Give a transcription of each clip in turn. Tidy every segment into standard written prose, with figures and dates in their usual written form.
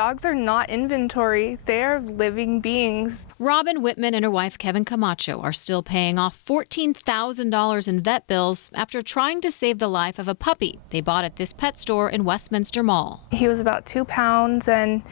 Dogs are not inventory. They are living beings. Robin Whitman and her wife Kevin Camacho are still paying off $14,000 in vet bills after trying to save the life of a puppy they bought at this pet store in Westminster Mall. He was about 2 pounds and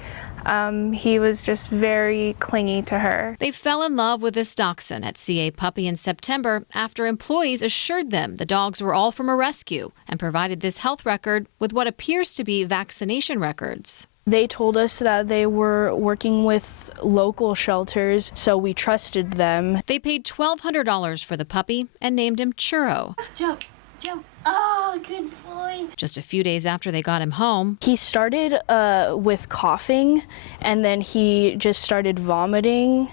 he was just very clingy to her. They fell in love with this dachshund at CA Puppy in September after employees assured them the dogs were all from a rescue and provided this health record with what appears to be vaccination records. They told us that they were working with local shelters, so we trusted them. They paid $1,200 for the puppy and named him Churro. Jump, jump. Oh, good boy. Just a few days after they got him home, He started with coughing, and then he just started vomiting,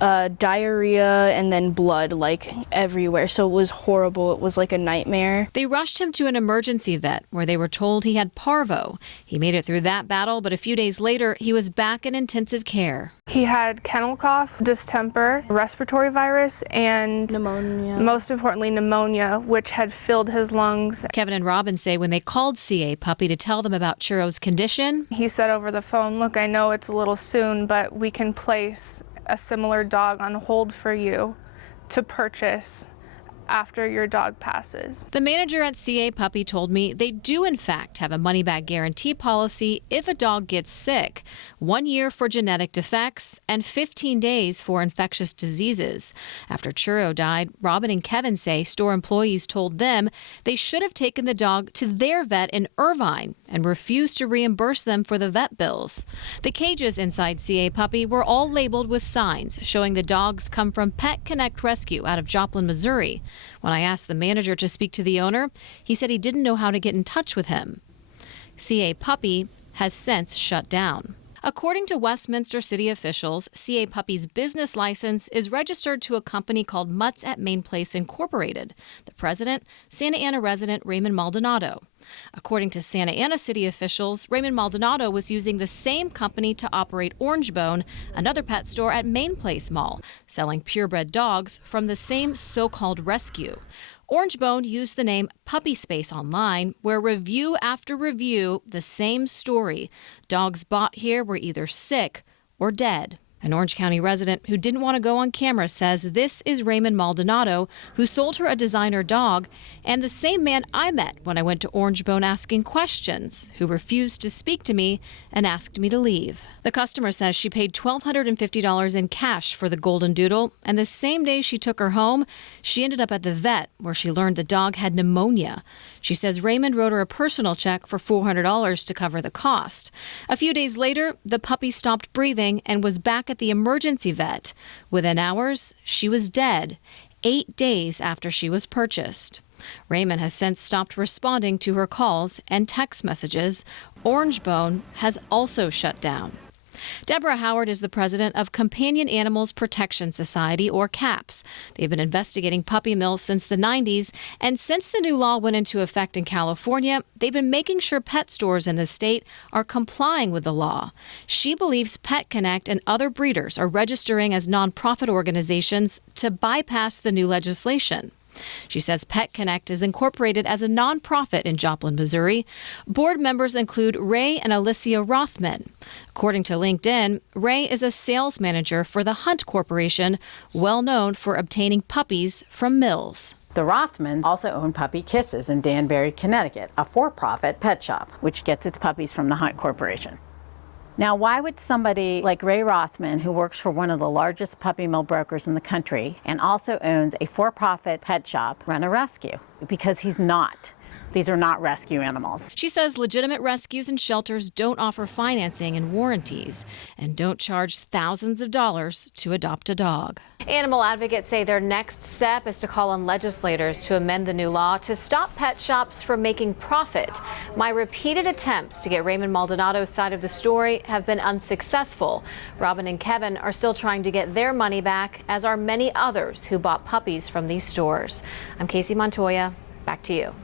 diarrhea, and then blood like everywhere. So it was horrible. It was like a nightmare. they rushed him to an emergency vet where they were told he had parvo. He made it through that battle, but a few days later, he was back in intensive care. He had kennel cough, distemper, respiratory virus, and Pneumonia. most importantly, pneumonia, which had filled his lungs. Kevin and Robin say when they called CA Puppy to tell them about Churro's condition, He said over the phone, "Look, I know it's a little soon, but we can place a similar dog on hold for you to purchase after your dog passes." the manager at CA Puppy told me they do in fact have a money-back guarantee policy if a dog gets sick, 1 year for genetic defects and 15 days for infectious diseases. After Churro died, Robin and Kevin say store employees told them they should have taken the dog to their vet in Irvine and refused to reimburse them for the vet bills. The cages inside CA Puppy were all labeled with signs showing the dogs come from Pet Connect Rescue out of Joplin, Missouri. When I asked the manager to speak to the owner, he said he didn't know how to get in touch with him. CA Puppy has since shut down. According to Westminster City officials, CA Puppy's business license is registered to a company called Mutts at Main Place Incorporated. The president, Santa Ana resident Raymond Maldonado. According to Santa Ana city officials, Raymond Maldonado was using the same company to operate Orangebone, another pet store at Main Place Mall, selling purebred dogs from the same so-called rescue. Orangebone used the name Puppy Space online, where review after review, the same story. Dogs bought here were either sick or dead. An Orange County resident who didn't want to go on camera says this is Raymond Maldonado, who sold her a designer dog, and the same man I met when I went to Orangebone asking questions, who refused to speak to me and asked me to leave. The customer says she paid $1,250 in cash for the Golden Doodle, and the same day she took her home, she ended up at the vet where she learned the dog had pneumonia. She says Raymond wrote her a personal check for $400 to cover the cost. A few days later, the puppy stopped breathing and was back at the emergency vet. Within hours, she was dead, 8 days after she was purchased. Raymond has since stopped responding to her calls and text messages. Orangebone has also shut down. Deborah Howard is the president of Companion Animals Protection Society, or CAPS. They've been investigating puppy mills since the 90s, and since the new law went into effect in California, they've been making sure pet stores in the state are complying with the law. She believes Pet Connect and other breeders are registering as nonprofit organizations to bypass the new legislation. She says Pet Connect is incorporated as a nonprofit in Joplin, Missouri. Board members include Ray and Alicia Rothman. According to LinkedIn, Ray is a sales manager for the Hunt Corporation, well known for obtaining puppies from mills. The Rothmans also own Puppy Kisses in Danbury, Connecticut, a for-profit pet shop, which gets its puppies from the Hunt Corporation. Now, why would somebody like Ray Rothman, who works for one of the largest puppy mill brokers in the country and also owns a for-profit pet shop, run a rescue? Because he's not. These are not rescue animals. She says legitimate rescues and shelters don't offer financing and warranties and don't charge thousands of dollars to adopt a dog. Animal advocates say their next step is to call on legislators to amend the new law to stop pet shops from making profit. My repeated attempts to get Raymond Maldonado's side of the story have been unsuccessful. Robin and Kevin are still trying to get their money back, as are many others who bought puppies from these stores. I'm Casey Montoya. Back to you.